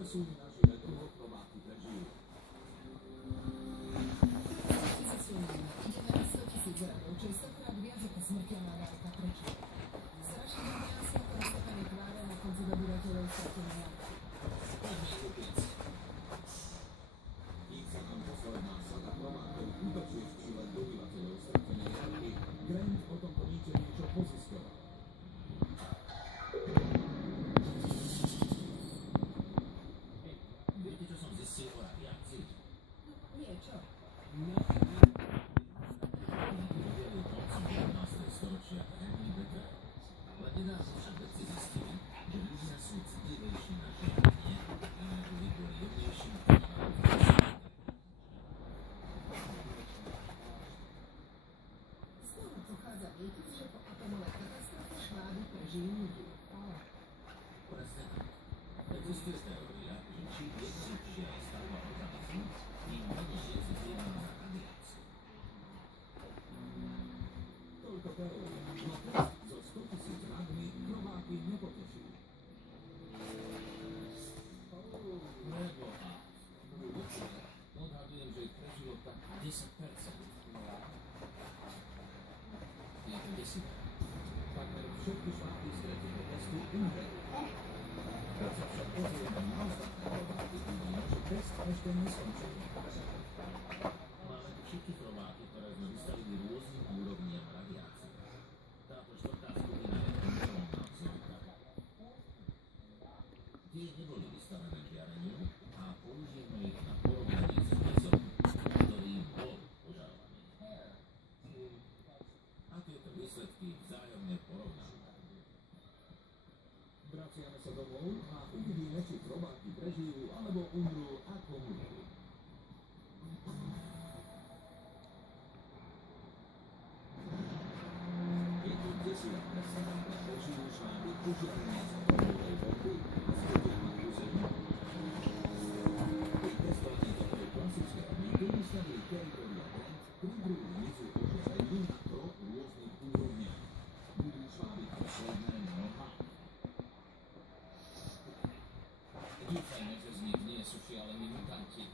ale sú naši letrovoplováky prežijú. Ideme na 100 000 radov, čo je 100-krát viac ako smrteľná válka. Prečo? Strašidelné a silko roztopené tváre na konci dobyvateľov stratené jazdy. Poďme ich upiec. Kým sa nám posledná sada plovákov útočí v Čile dobyvateľov stratenej jazdy, Grant o tomto mýte niečo poziskoval. Viete, čo som zistil o radiácii? Nie, čo? Nedávno však vedci zistili, že ľudia sú citlivejší na žiarenie, inak by boli jemnejším kanálom. Z toho pochádza mýtus, že po atomovej katastrofe šváby prežijú ľudí. Presne tak. Existuje teória, že čím jednoduchšia je stavba organizmu, tým menej je citlivá na radiáciu. Toľko teórií. No test zo 100 000 radmi plováky nepoteší. Preboha. Odhadujem, že ich prežilo tak 10%. Je to desivé. Takmer všetky šváby z tretieho testu umreli. Keď sa však pozrieme na ostatné plováky, vidíme, že test ešte neskončil. Máme tu všetky plováky, ktoré sme vystavili rôznym úrovniam radiácie. Táto štvrtá skupina je kontrolná vzorka. Tie neboli vystavené žiareniu a použijeme ich na porovnanie s zväzom, ktorý bol požarovaný. A tieto výsledky vzájomne porovnáme. Vraciame sa domov a uvidíme, či plováky prežijú alebo umrú ako umrú. Je tu desivá predstava, že prežijú šváby požiarenia z atomovej bomby a studeného územia. Pri testovaní tohto klasického mýtu vystavili Territoria Grant 3 druhy hmyzu ožiareniu na 3 rôznych úrovniach. Budú šváby posledné noha. Dúfajme, že z nich nie sú šialení mutanti.